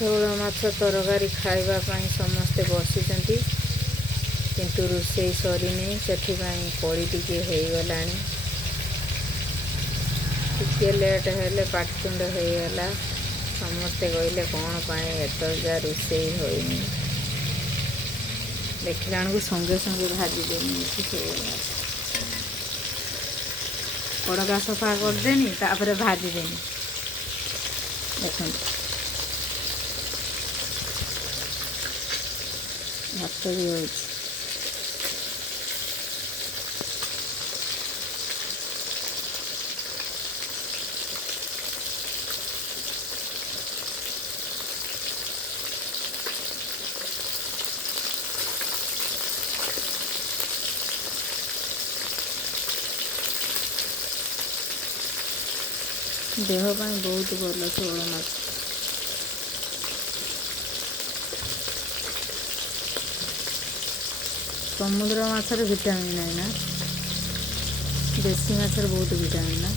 ଶେଉଳ ମାଛ ତରକାରୀ ଖାଇବା ପାଇଁ ସମସ୍ତେ ବସିଛନ୍ତି, କିନ୍ତୁ ରୋଷେଇ ସରିନି, ସେଥିପାଇଁ କଳି ଟିକେ ହେଇଗଲାଣି। ଟିକେ ଲେଟ୍ ହେଲେ ପାଟିତୁଣ୍ଡ ହେଇଗଲା। ସମସ୍ତେ କହିଲେ କ'ଣ ପାଇଁ ଏତବେଳ ରୋଷେଇ ହୋଇନି। ଦେଖିଲା ବେଳକୁ ସଙ୍ଗେ ସଙ୍ଗେ ଭାଜିଦେନି ଏଠି ଶେଉଳ ମାଛ। କଡ଼କା ସଫା କରିଦେନି, ତାପରେ ଭାଜିଦେନି। ଦେଖନ୍ତୁ ଭାତ ବି ହେଉଛି। ଦେହ ପାଇଁ ବହୁତ ଭଲ ଶେଉଳ ମାଛ। ସମୁଦ୍ର ମାଛରେ ଭିଟାମିନ୍ ନାହିଁ ନା, ଦେଶୀ ମାଛରେ ବହୁତ ଭିଟାମିନ୍ ନା।